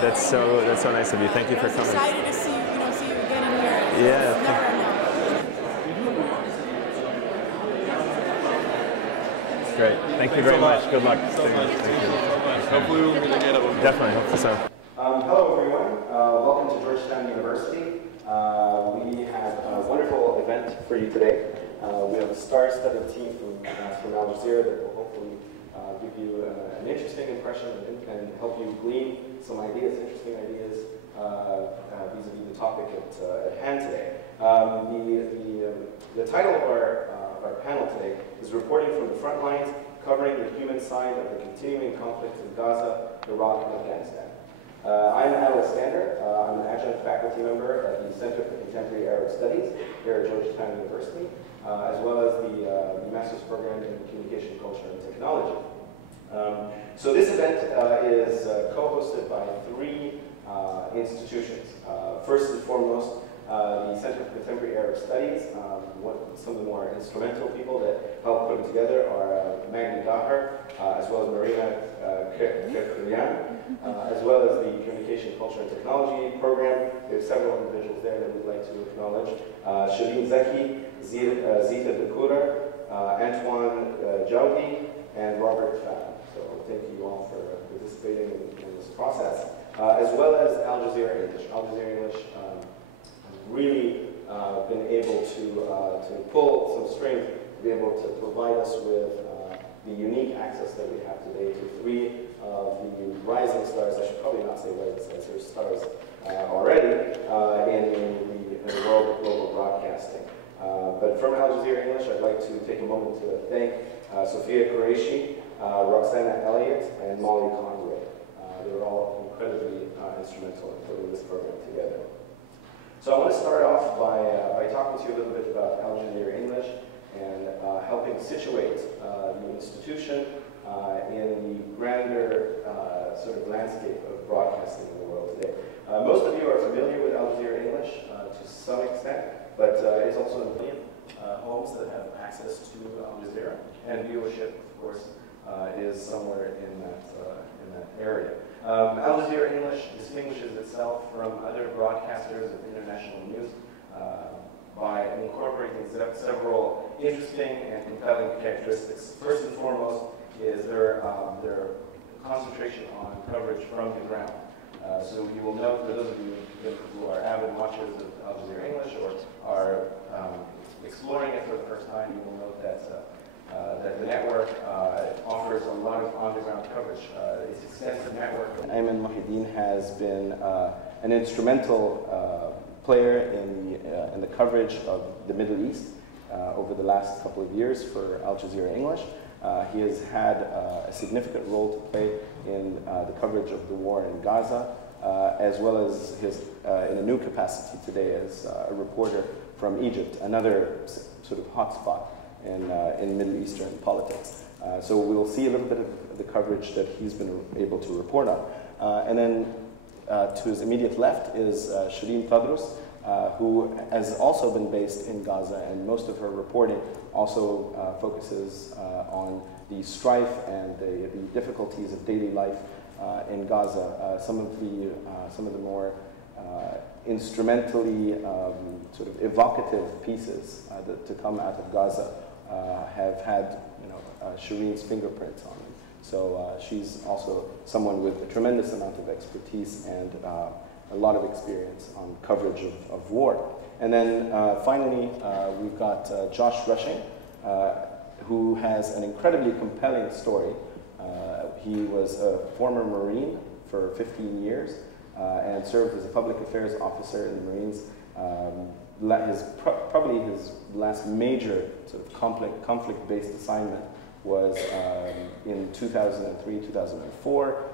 That's so nice of you. Thank you for coming. Excited to see you again in here. Yeah. Never enough. Great. Thank you very much. Good luck. Thank you. Hopefully we'll meet again. Definitely. Hope so. Hello, everyone. Welcome to Georgetown University. We have a wonderful event for you today. We have a star-studded team from Al Jazeera that will hopefully give you an interesting impression and help you glean some ideas, interesting ideas, vis-a-vis the topic at hand today. The title of our panel today is Reporting from the Front Lines, covering the human side of the continuing conflict in Gaza, Iraq, and Afghanistan. I'm Adil Iskander. I'm an adjunct faculty member at the Center for Contemporary Arab Studies here at Georgetown University, as well as the Master's Program in Communication, Culture, and Technology. So this event is co-hosted by three institutions. First and foremost, the Center for Contemporary Arab Studies. Some of the more instrumental people that helped put them together are Magdi Daher, as well as Marina Kerkurian, as well as the Communication, Culture, and Technology program. We have several individuals there that we'd like to acknowledge. Shireen Zeki, Zita Bakura, Antoine Jowdi, and Robert Fallon. So thank you all for participating in this process, as well as Al Jazeera English. Al Jazeera English really been able to pull some strength to be able to provide us with the unique access that we have today to three of the rising stars. I should probably not say rising stars, they're stars already in the world of global broadcasting. But from Al Jazeera English, I'd like to take a moment to thank Sophia Qureshi, Roxana Elliott, and Molly Conway. They were all incredibly instrumental in putting this program together. So I want to start off by talking to you a little bit about Al Jazeera English and helping situate the institution in the grander sort of landscape of broadcasting in the world today. Most of you are familiar with Al Jazeera English to some extent, but it's also a million homes that have access to Al Jazeera, and viewership, of course, is somewhere in that area. Al Jazeera English distinguishes itself from other broadcasters of international news by incorporating several interesting and compelling characteristics. First and foremost is their concentration on coverage from the ground. So you will note, for those of you who are avid watchers of Al Jazeera English or are exploring it for the first time, you will note that the network offers a lot of on-the-ground coverage. Its extensive network. Ayman Mohideen has been an instrumental player in the coverage of the Middle East over the last couple of years for Al Jazeera English. He has had a significant role to play in the coverage of the war in Gaza, as well as his, in a new capacity today as a reporter from Egypt, another sort of hotspot in Middle Eastern politics. So we'll see a little bit of the coverage that he's been able to report on. And then to his immediate left is Shireen Tadrus, who has also been based in Gaza, and most of her reporting also focuses on the strife and the difficulties of daily life in Gaza. Some of the more instrumentally sort of evocative pieces to come out of Gaza have had Shireen's fingerprints on them. So she's also someone with a tremendous amount of expertise and a lot of experience on coverage of war. And then finally, we've got Josh Rushing, who has an incredibly compelling story. He was a former Marine for 15 years and served as a public affairs officer in the Marines. Probably his last major sort of conflict-based assignment was in 2003, 2004,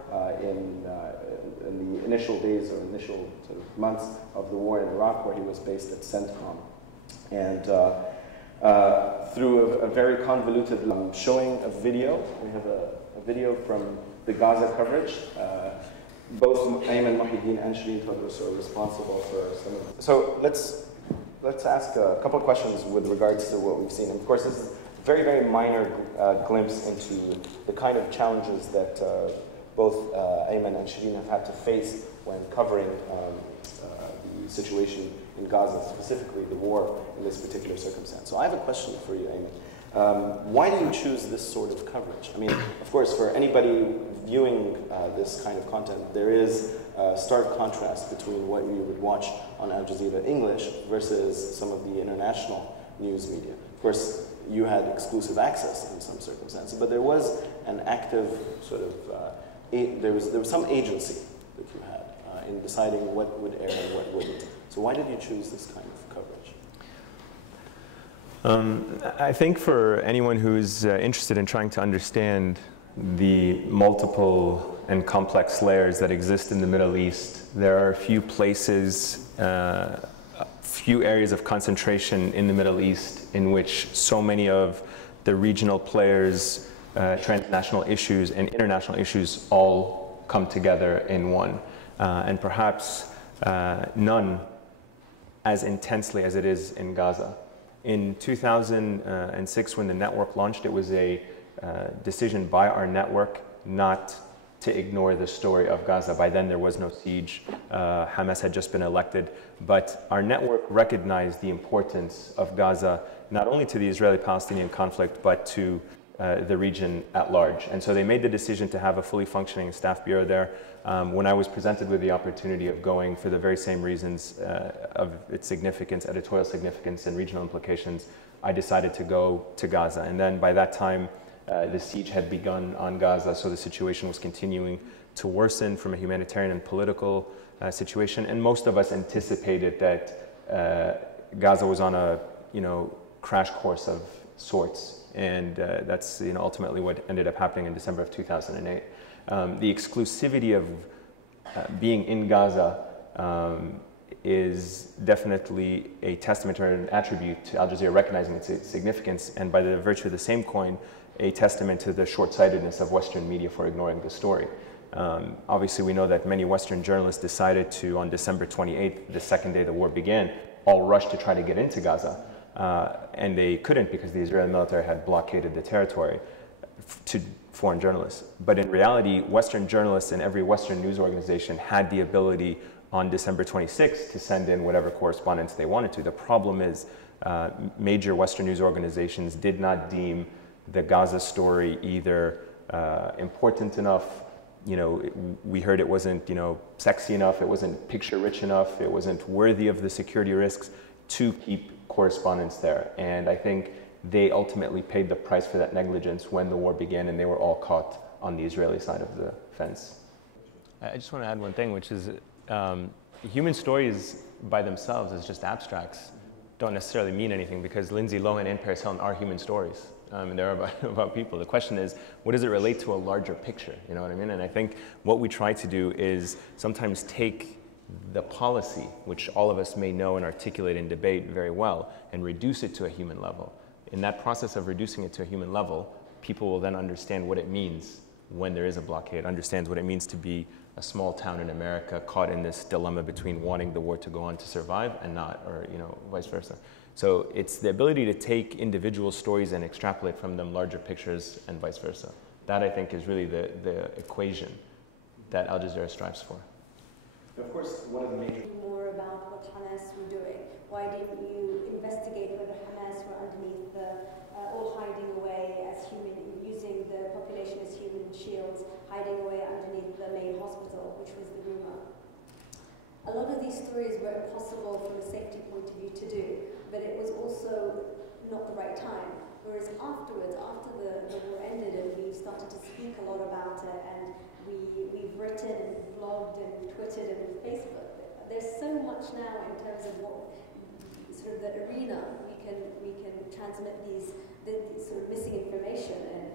in the initial days or initial sort of months of the war in Iraq, where he was based at CENTCOM. And through a very convoluted showing of video, we have a video from the Gaza coverage. Both Ayman Mohideen and Shireen Tadrus are responsible for some of it. So let's ask a couple of questions with regards to what we've seen. And of course, this is a very, very minor glimpse into the kind of challenges that both Ayman and Shireen have had to face when covering the situation in Gaza, specifically the war in this particular circumstance. So I have a question for you, Ayman. Why do you choose this sort of coverage? I mean, of course, for anybody viewing this kind of content, there is a stark contrast between what you would watch on Al Jazeera English versus some of the international news media. Of course, you had exclusive access in some circumstances, but there was an active sort of, there was some agency that you had in deciding what would air and what wouldn't. So why did you choose this kind of coverage? I think for anyone who's interested in trying to understand the multiple and complex layers that exist in the Middle East, there are a few places, few areas of concentration in the Middle East in which so many of the regional players, transnational issues and international issues all come together in one. And perhaps none as intensely as it is in Gaza. In 2006, when the network launched, it was a decision by our network not to ignore the story of Gaza. By then there was no siege, Hamas had just been elected, but our network recognized the importance of Gaza not only to the Israeli-Palestinian conflict, but to the region at large. And so they made the decision to have a fully functioning staff bureau there. When I was presented with the opportunity of going for the very same reasons of its significance, editorial significance and regional implications, I decided to go to Gaza. And then by that time, the siege had begun on Gaza, so the situation was continuing to worsen from a humanitarian and political situation. And most of us anticipated that Gaza was on a crash course of sorts, and that's ultimately what ended up happening in December of 2008. The exclusivity of being in Gaza is definitely a testament or an attribute to Al Jazeera recognizing its significance, and by the virtue of the same coin, a testament to the short-sightedness of Western media for ignoring the story. Obviously, we know that many Western journalists decided to, on December 28th, the second day the war began, all rush to try to get into Gaza. And they couldn't because the Israeli military had blockaded the territory to foreign journalists. But in reality, Western journalists in every Western news organization had the ability on December 26th to send in whatever correspondence they wanted to. The problem is major Western news organizations did not deem the Gaza story either important enough. We heard it wasn't, sexy enough, it wasn't picture-rich enough, it wasn't worthy of the security risks to keep correspondence there. And I think they ultimately paid the price for that negligence when the war began, and they were all caught on the Israeli side of the fence. I just want to add one thing, which is human stories by themselves as just abstracts don't necessarily mean anything, because Lindsay Lohan and Paris Hilton are human stories. And they're about people. The question is, what does it relate to a larger picture? You know what I mean? And I think what we try to do is sometimes take the policy, which all of us may know and articulate and debate very well, and reduce it to a human level. In that process of reducing it to a human level, people will then understand what it means when there is a blockade, understands what it means to be a small town in America caught in this dilemma between wanting the war to go on to survive and not, or vice versa. So it's the ability to take individual stories and extrapolate from them larger pictures and vice versa. That, I think, is really the equation that Al Jazeera strives for. Of course, one of the major... More about what Hamas were doing. Why didn't you investigate whether Hamas were underneath all hiding away as using the population as human shields, hiding away underneath the main hospital, which was the rumor? A lot of these stories were impossible from a safety point of view to do, but it was also not the right time. Whereas afterwards, after the war ended and we started to speak a lot about it, and we've written and blogged and twittered and Facebook, there's so much now in terms of what sort of the arena we can transmit these sort of missing information, and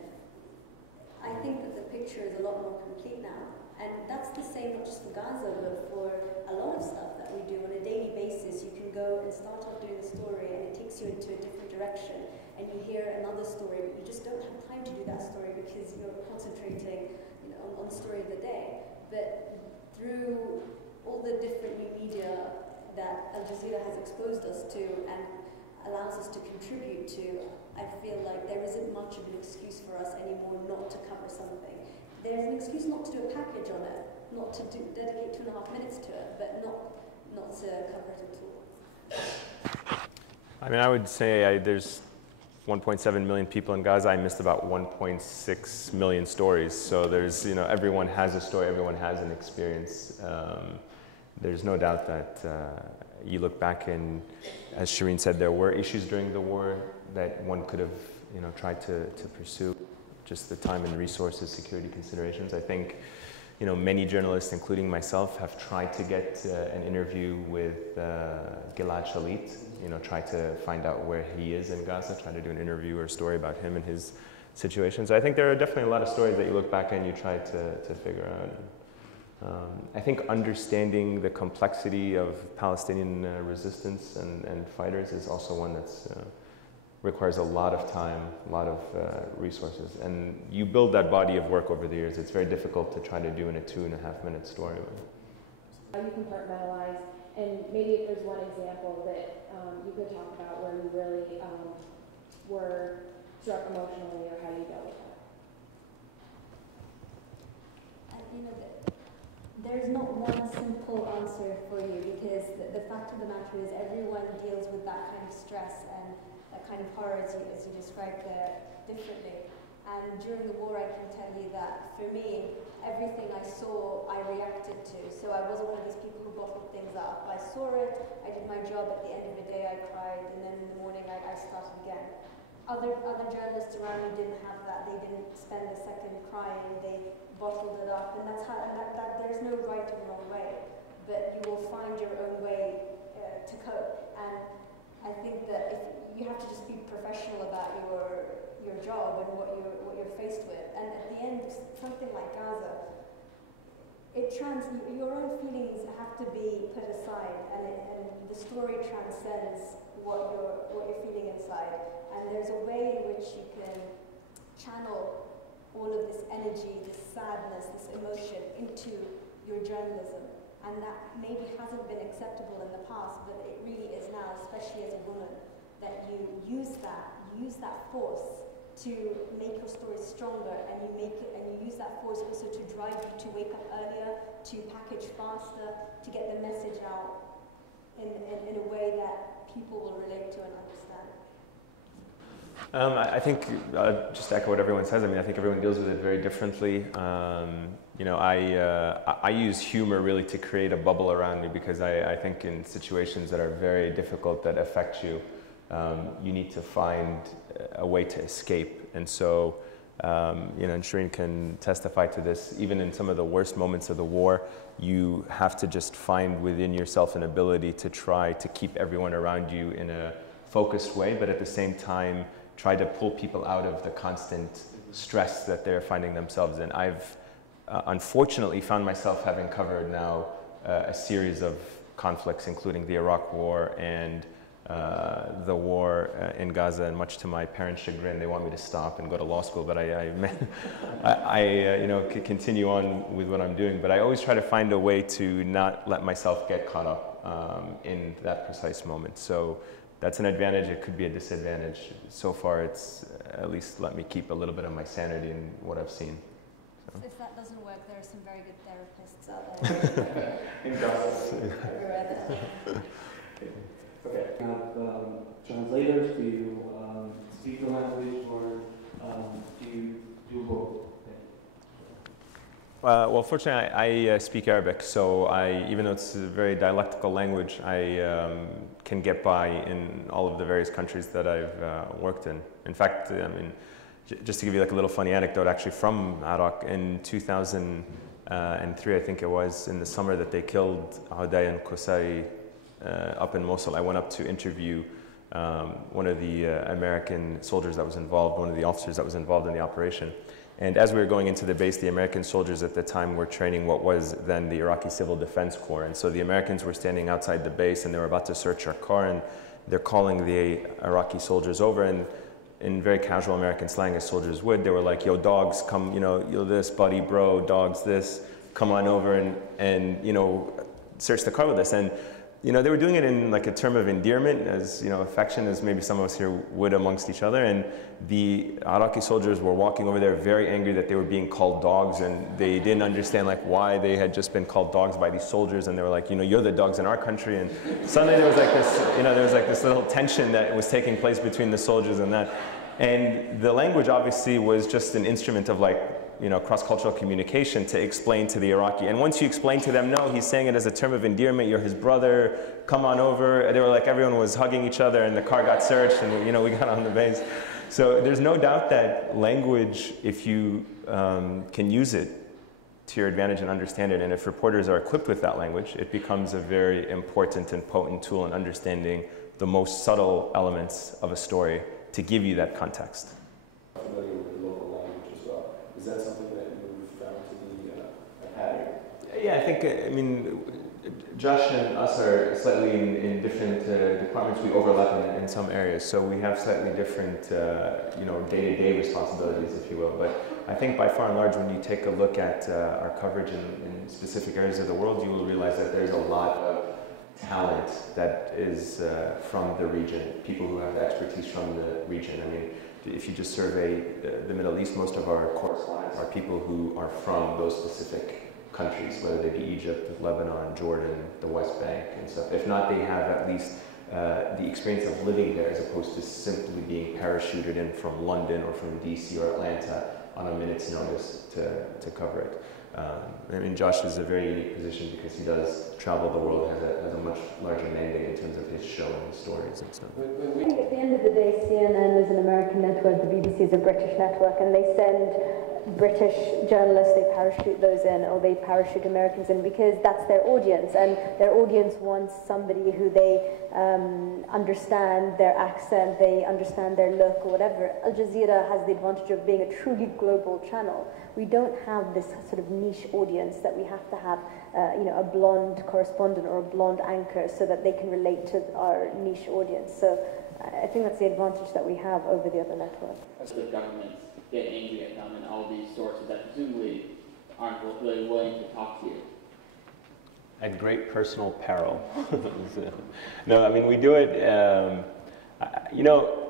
I think that the picture is a lot more complete now. And that's the same not just for Gaza, but for a lot of stuff that we do on a daily basis. You can go and start off doing a story and it takes you into a different direction, and you hear another story, but you just don't have time to do that story because you're concentrating on the story of the day. But through all the different new media that Al Jazeera has exposed us to and allows us to contribute to, I feel like there isn't much of an excuse for us anymore not to cover something. there's an excuse not to do a package on it, not to dedicate 2.5 minutes to it, but not to cover it at all. I mean, I would say there's 1.7 million people in Gaza. I missed about 1.6 million stories. So there's, everyone has a story, everyone has an experience. There's no doubt that you look back and, as Shireen said, there were issues during the war that one could have, tried to pursue. Just the time and resources, security considerations. I think, many journalists, including myself, have tried to get an interview with Gilad Shalit, try to find out where he is in Gaza, try to do an interview or story about him and his situation. So I think there are definitely a lot of stories that you look back and you try to figure out. I think understanding the complexity of Palestinian resistance and fighters is also one that's requires a lot of time, a lot of resources. And you build that body of work over the years. It's very difficult to try to do in a 2.5 minute story. You compartmentalize, and maybe if there's one example that you could talk about where you really were struck emotionally or how you dealt with that. There's not one simple answer for you, because the fact of the matter is everyone deals with that kind of stress and that kind of horror, as you described there, differently. And during the war, I can tell you that for me, everything I saw, I reacted to. So I wasn't one of these people who bottled things up. I saw it, I did my job, at the end of the day I cried, and then in the morning I started again. Other journalists around me didn't have that. They didn't spend a second crying, they bottled it up, and that's how, there's no right and wrong way, but you will find your own way to cope. And I think that if you have to just be professional about your job and what you're faced with. And at the end, something like Gaza, your own feelings have to be put aside, and the story transcends what you're feeling inside. And there's a way in which you can channel all of this energy, this sadness, this emotion into your journalism. And that maybe hasn't been acceptable in the past, but it really is now, especially as a woman, that you use that force to make your story stronger, and you use that force also to drive you to wake up earlier, to package faster, to get the message out in a way that people will relate to and understand. I think, just to echo what everyone says, I think everyone deals with it very differently. I use humor really to create a bubble around me, because I think in situations that are very difficult, that affect you, you need to find a way to escape. And so, and Shireen can testify to this, even in some of the worst moments of the war, you have to just find within yourself an ability to try to keep everyone around you in a focused way, but at the same time, try to pull people out of the constant stress that they're finding themselves in. I've unfortunately found myself having covered now a series of conflicts, including the Iraq War and the war in Gaza, and much to my parents' chagrin, they want me to stop and go to law school, but I continue on with what I'm doing. But I always try to find a way to not let myself get caught up in that precise moment. So that's an advantage, it could be a disadvantage. So far, it's at least let me keep a little bit of my sanity in what I've seen. So. If that doesn't work, there are some very good therapists out there. In Gaza. Okay. You have translators. Do you speak the language, or do you do both? Well, fortunately, I speak Arabic, so even though it's a very dialectical language, I can get by in all of the various countries that I've worked in. In fact, just to give you like a little funny anecdote, actually from Iraq, in 2003, I think it was, in the summer that they killed Uday and Qusay up in Mosul, I went up to interview one of the American soldiers that was involved, one of the officers that was involved in the operation. And as we were going into the base, the American soldiers at the time were training what was then the Iraqi Civil Defense Corps. And so the Americans were standing outside the base, and they were about to search our car, and they're calling the Iraqi soldiers over, and in very casual American slang, as soldiers would, they were like, yo, dogs, come, yo, this, buddy, bro, dogs, this, come on over and search the car with us. And you know, they were doing it in like a term of endearment, as, you know, affection, as maybe some of us here would amongst each other. And the Iraqi soldiers were walking over there very angry that they were being called dogs, and they didn't understand like why they had just been called dogs by these soldiers. And they were like, you know, you're the dogs in our country. And suddenly there was like this, you know, there was like this little tension that was taking place between the soldiers and that. And the language obviously was just an instrument of like, you know, cross-cultural communication to explain to the Iraqi. And once you explain to them, no, he's saying it as a term of endearment, you're his brother, come on over. And they were like, everyone was hugging each other, and the car got searched, and, you know, we got on the base. So there's no doubt that language, if you can use it to your advantage and understand it, and if reporters are equipped with that language, it becomes a very important and potent tool in understanding the most subtle elements of a story to give you that context. Familiar with the local language as well. Is that something that you found to be a pattern? Yeah, I think, I mean, Josh and us are slightly in different departments. We overlap in some areas, so we have slightly different, you know, day-to-day responsibilities, if you will. But I think by far and large, when you take a look at our coverage in specific areas of the world, you will realize that there's a lot of talent that is from the region, people who have expertise from the region. I mean, if you just survey the Middle East, most of our correspondents are people who are from those specific countries, whether they be Egypt, Lebanon, Jordan, the West Bank, and stuff. If not, they have at least the experience of living there, as opposed to simply being parachuted in from London or from DC or Atlanta on a minute's notice to cover it. I mean, Josh is a very unique position because he does travel the world, has a much larger mandate in terms of his show and his stories and stuff. I think at the end of the day, CNN is an American network, the BBC is a British network, and they send British journalists, they parachute those in, or they parachute Americans in, because that's their audience, and their audience wants somebody who they understand their accent, they understand their look or whatever. Al Jazeera has the advantage of being a truly global channel. We don't have this sort of niche audience that we have to have, you know, a blonde correspondent or a blonde anchor so that they can relate to our niche audience. So I think that's the advantage that we have over the other network. As the governments get angry at them and all these sources that presumably aren't really willing to talk to you. At great personal peril. No, I mean, we do it, you know,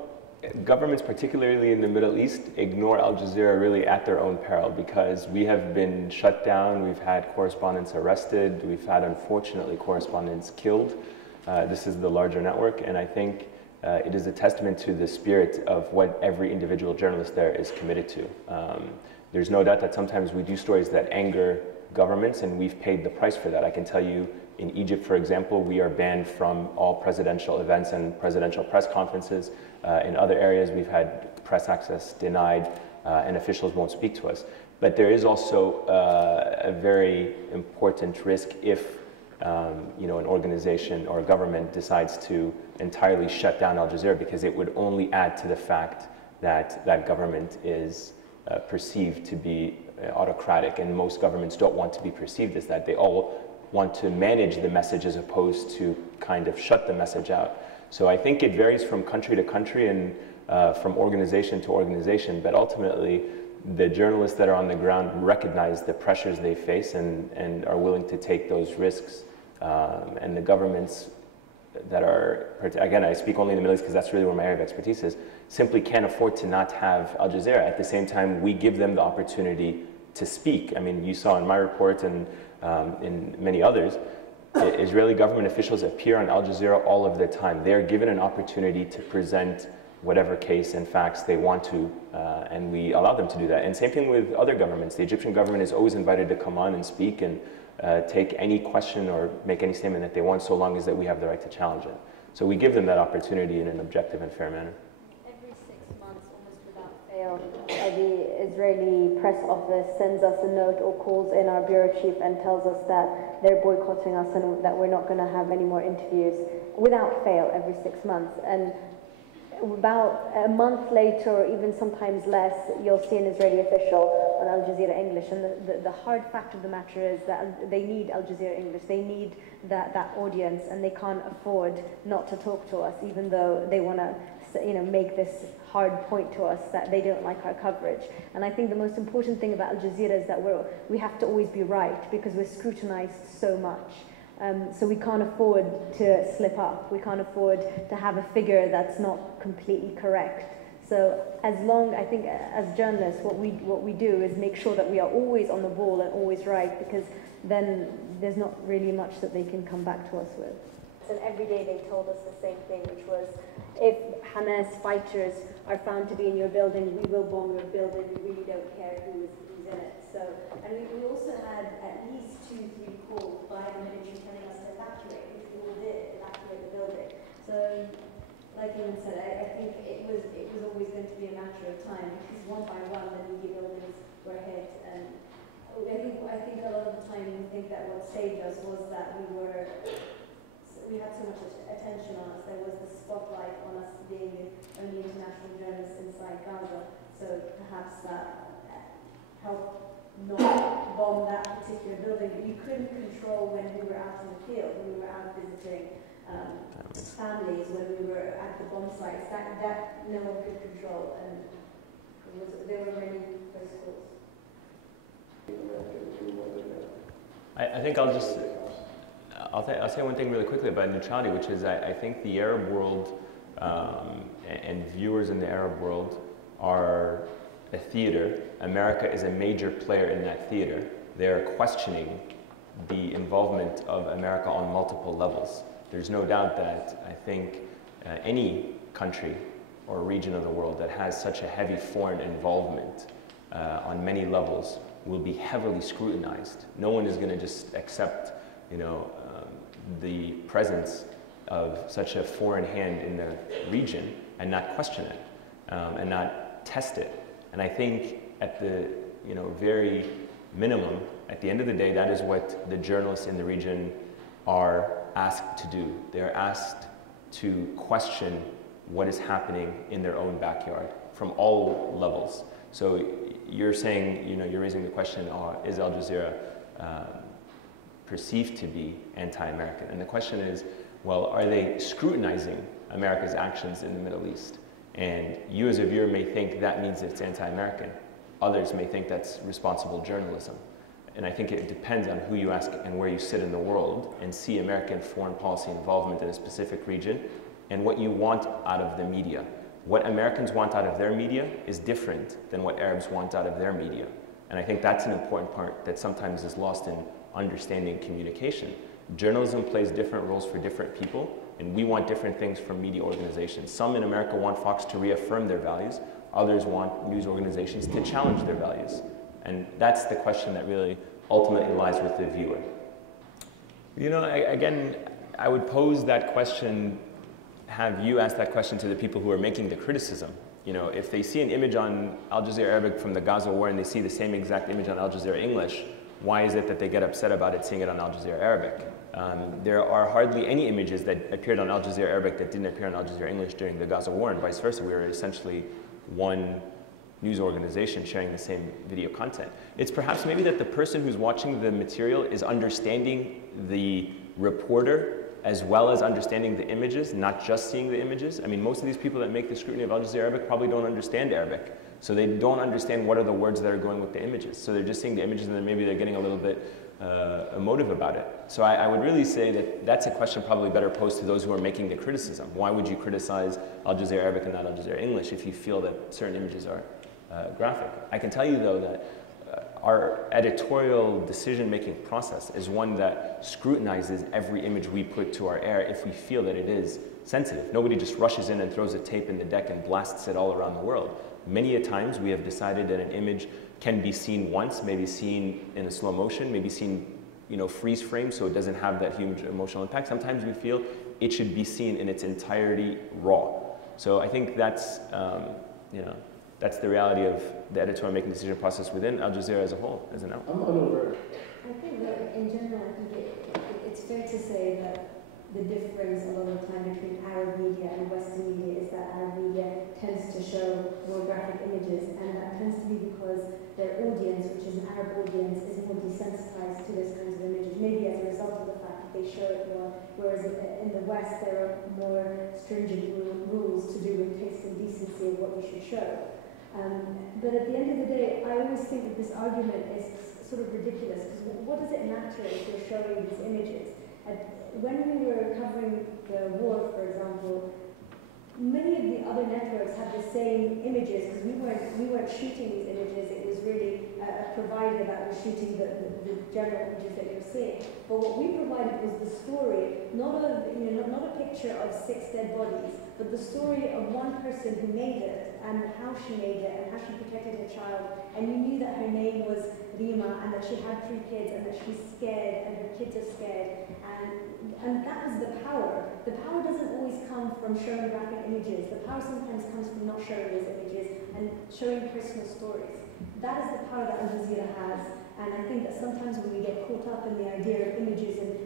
governments, particularly in the Middle East, ignore Al Jazeera really at their own peril, because we have been shut down, we've had correspondents arrested, we've had, unfortunately, correspondents killed. This is the larger network, and I think it is a testament to the spirit of what every individual journalist there is committed to. There's no doubt that sometimes we do stories that anger governments, and we've paid the price for that. I can tell you, in Egypt, for example, we are banned from all presidential events and presidential press conferences. In other areas, we've had press access denied, and officials won't speak to us. But there is also a very important risk if you know, an organization or a government decides to entirely shut down Al Jazeera, because it would only add to the fact that that government is perceived to be autocratic, and most governments don't want to be perceived as that. They all want to manage the message as opposed to kind of shut the message out. So I think it varies from country to country and from organization to organization, but ultimately the journalists that are on the ground recognize the pressures they face and are willing to take those risks. And the governments that are, again, I speak only in the Middle East because that's really where my area of expertise is, simply can't afford to not have Al Jazeera. At the same time, we give them the opportunity to speak. I mean, you saw in my report and in many others, Israeli government officials appear on Al Jazeera all of the time. They're given an opportunity to present whatever case and facts they want to, and we allow them to do that. And same thing with other governments. The Egyptian government is always invited to come on and speak and take any question or make any statement that they want, so long as that we have the right to challenge it. So we give them that opportunity in an objective and fair manner. Every 6 months, almost without fail, the Israeli press office sends us a note or calls in our bureau chief and tells us that they're boycotting us and that we're not going to have any more interviews, without fail, every 6 months. And about a month later, or even sometimes less, you'll see an Israeli official on Al Jazeera English. And the hard fact of the matter is that they need Al Jazeera English. They need that audience, and they can't afford not to talk to us, even though they want to, you know, make this hard point to us that they don't like our coverage. And I think the most important thing about Al Jazeera is that we have to always be right, because we're scrutinized so much. So we can't afford to slip up. We can't afford to have a figure that's not completely correct. So as long, I think, as journalists, what we do is make sure that we are always on the ball and always right, because then there's not really much that they can come back to us with. And every day they told us the same thing, which was, if Hamas fighters are found to be in your building, we will bomb your building. We really don't care who's in it. So, and we also had at least 2-3 calls by the military telling us to evacuate, which we all did, evacuate the building. So, like Eamon said, I think it was always going to be a matter of time, because one by one the media buildings were hit, and I think a lot of the time we think that what saved us was that we had so much attention on us. There was the spotlight on us being the only international journalists inside Gaza, so perhaps that helped not bomb that particular building. But you couldn't control when we were out in the field, when we were out visiting families, when we were at the bomb sites. That no one could control, and there were many close calls. I think I'll say one thing really quickly about neutrality, which is I think the Arab world and viewers in the Arab world are a theater. America is a major player in that theater. They're questioning the involvement of America on multiple levels. There's no doubt that I think any country or region of the world that has such a heavy foreign involvement on many levels will be heavily scrutinized. No one is going to just accept, the presence of such a foreign hand in the region and not question it and not test it. And I think at the very minimum, at the end of the day, that is what the journalists in the region are asked to do. They're asked to question what is happening in their own backyard from all levels. So you're saying, you're raising the question, is Al Jazeera perceived to be anti-American? And the question is, well, are they scrutinizing America's actions in the Middle East? And you as a viewer may think that means it's anti-American. Others may think that's responsible journalism. And I think it depends on who you ask and where you sit in the world and see American foreign policy involvement in a specific region and what you want out of the media. What Americans want out of their media is different than what Arabs want out of their media. And I think that's an important part that sometimes is lost in understanding communication. Journalism plays different roles for different people, and we want different things from media organizations. Some in America want Fox to reaffirm their values. Others want news organizations to challenge their values. And that's the question that really ultimately lies with the viewer. Again, I would pose that question, have you ask that question to the people who are making the criticism. If they see an image on Al Jazeera Arabic from the Gaza war and they see the same exact image on Al Jazeera English, why is it that they get upset about it seeing it on Al Jazeera Arabic? There are hardly any images that appeared on Al Jazeera Arabic that didn't appear on Al Jazeera English during the Gaza war, and vice versa. We were essentially one news organization sharing the same video content. It's perhaps maybe that the person who's watching the material is understanding the reporter as well as understanding the images, not just seeing the images. I mean, most of these people that make the scrutiny of Al Jazeera Arabic probably don't understand Arabic. So they don't understand what are the words that are going with the images. So they're just seeing the images and then maybe they're getting a little bit emotive about it. So I would really say that that's a question probably better posed to those who are making the criticism. Why would you criticize Al Jazeera Arabic and not Al Jazeera English if you feel that certain images are graphic? I can tell you though that our editorial decision-making process is one that scrutinizes every image we put to our air if we feel that it is sensitive. Nobody just rushes in and throws a tape in the deck and blasts it all around the world. Many a times we have decided that an image can be seen once, maybe seen in a slow motion, maybe seen freeze frame so it doesn't have that huge emotional impact. Sometimes we feel it should be seen in its entirety raw. So I think that's that's the reality of the editorial making decision process within Al Jazeera as a whole, isn't it? I think that in general, I think it's fair to say that the difference a lot of the time between Arab media and Western media is that Arab media tends to show more graphic images, and that tends to be because their audience, which is an Arab audience, is more desensitized to those kinds of images, maybe as a result of the fact that they show it more, whereas in the West there are more stringent rules to do with taste and decency of what you should show. But at the end of the day, I always think that this argument is sort of ridiculous, because what does it matter if you're showing these images? At covering the war, for example, many of the other networks have the same images because we weren't shooting these images. It was really a provider that was shooting the general images that you're seeing. But what we provided was the story, not a picture of 6 dead bodies, but the story of one person who made it and how she made it and how she protected her child. And you knew that her name was Rima and that she had 3 kids and that she's scared and her kids are scared. And that was the power. The power doesn't always come from showing graphic images. The power sometimes comes from not showing those images and showing personal stories. That is the power that Al Jazeera has. And I think that sometimes when we get caught up in the idea of images and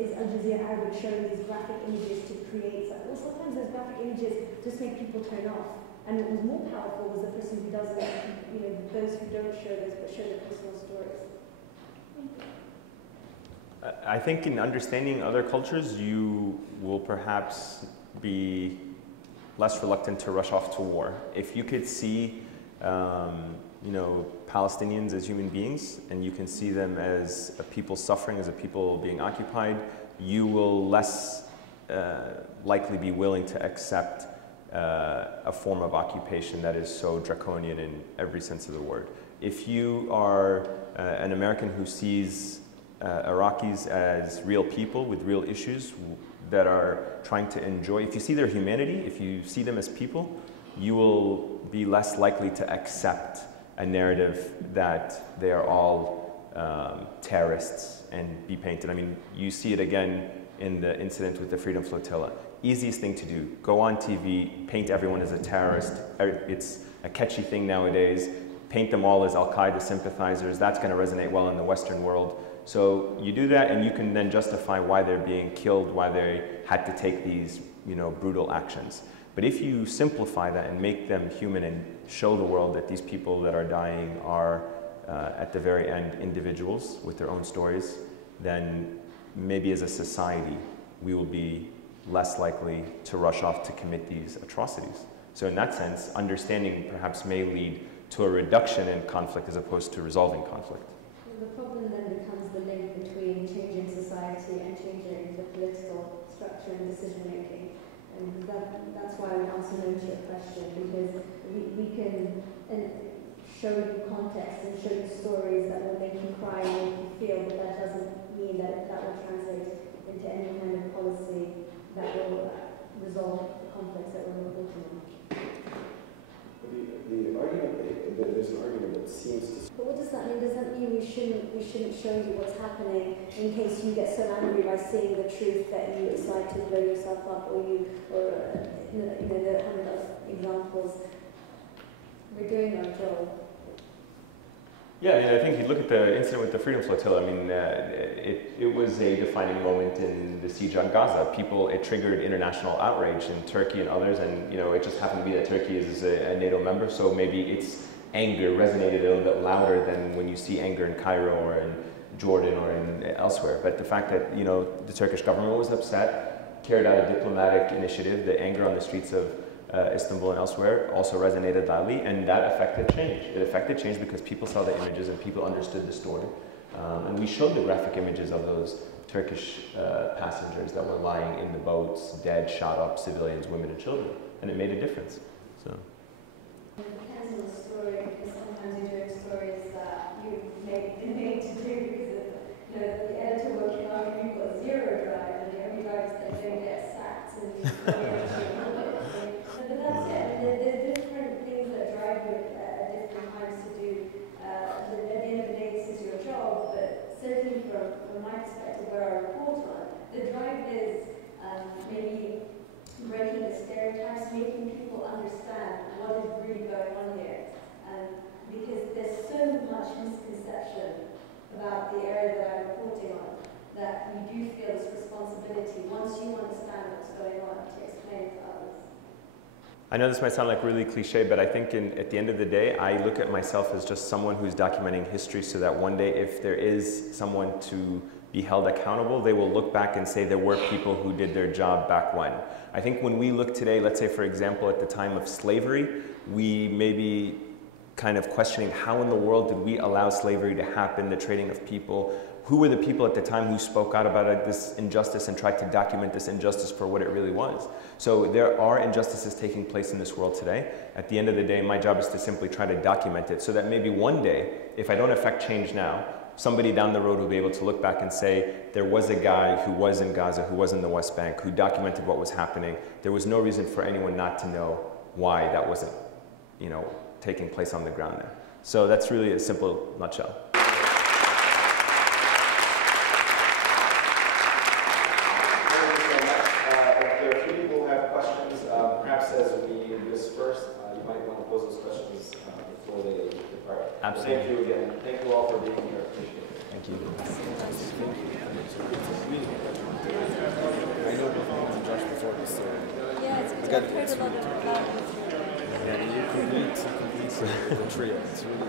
is Al Jazeera Arabic showing these graphic images to create something? Well, sometimes those graphic images just make people turn off. And what was more powerful was the person who doesn't, those who don't show those but show the personal stories. I think in understanding other cultures, you will perhaps be less reluctant to rush off to war. If you could see, Palestinians as human beings, and you can see them as a people suffering, as a people being occupied, you will less likely be willing to accept a form of occupation that is so draconian in every sense of the word. If you are an American who sees Iraqis as real people with real issues that are trying to enjoy, if you see their humanity, if you see them as people, you will be less likely to accept a narrative that they are all terrorists and be painted. I mean, you see it again in the incident with the Freedom Flotilla. Easiest thing to do, go on TV, paint everyone as a terrorist. It's a catchy thing nowadays. Paint them all as Al-Qaeda sympathizers. That's going to resonate well in the Western world. So you do that, and you can then justify why they're being killed, why they had to take these, brutal actions. But if you simplify that and make them human and show the world that these people that are dying are, at the very end, individuals with their own stories, then maybe as a society, we will be less likely to rush off to commit these atrocities. So in that sense, understanding perhaps may lead to a reduction in conflict as opposed to resolving conflict. The problem then becomes the link between changing society and changing the political structure and decision making. And that's why we answer no to your question, because we can show you context and show you stories that will make you cry and make you feel, but that doesn't mean that that will translate into any kind of policy that will resolve the conflicts that we're reporting on. The argument, there's an argument that seems to... But what does that mean? Does that mean we shouldn't show you what's happening in case you get so angry by seeing the truth that you decide to blow yourself up, or there are 100 examples. We're doing our job. Yeah, I think you look at the incident with the Freedom Flotilla. I mean, it was a defining moment in the siege on Gaza. It triggered international outrage in Turkey and others, and it just happened to be that Turkey is a NATO member, so maybe its anger resonated a little bit louder than when you see anger in Cairo or in Jordan or in elsewhere. But the fact that the Turkish government was upset, carried out a diplomatic initiative, the anger on the streets of Istanbul and elsewhere also resonated loudly, and that affected change. It affected change because people saw the images and people understood the story. And we showed the graphic images of those Turkish passengers that were lying in the boats, dead, shot up, civilians, women and children, and it made a difference. So. It depends on the story, because sometimes you're doing stories that you've been made to do because the editor working on you've got 0 drive, and every drive that don't get sacked and but that's it. There's different things that drive you at different times to do. At the end of the day, this is your job, but certainly from my perspective, where I report on, the drive is maybe breaking the stereotypes, making people understand what is really going on here. Because there's so much misconception about the area that I'm reporting on that you do feel this responsibility, once you understand what's going on, to explain it to others. I know this might sound like really cliche, but I think at the end of the day, I look at myself as just someone who's documenting history so that one day if there is someone to be held accountable, they will look back and say there were people who did their job back when. I think when we look today, let's say for example at the time of slavery, we may be kind of questioning how in the world did we allow slavery to happen, the trading of people. who were the people at the time who spoke out about this injustice and tried to document this injustice for what it really was? So there are injustices taking place in this world today. At the end of the day, my job is to simply try to document it so that maybe one day, if I don't affect change now, somebody down the road will be able to look back and say, there was a guy who was in Gaza, who was in the West Bank, who documented what was happening. There was no reason for anyone not to know why that wasn't, you know, taking place on the ground there. So that's really a simple nutshell. Absolutely. Thank you again. Thank you all for being here. Appreciate it. Thank you. I know Josh before this. Yeah, it's good. I've heard a lot about it. Yeah, you complete the trio. It's really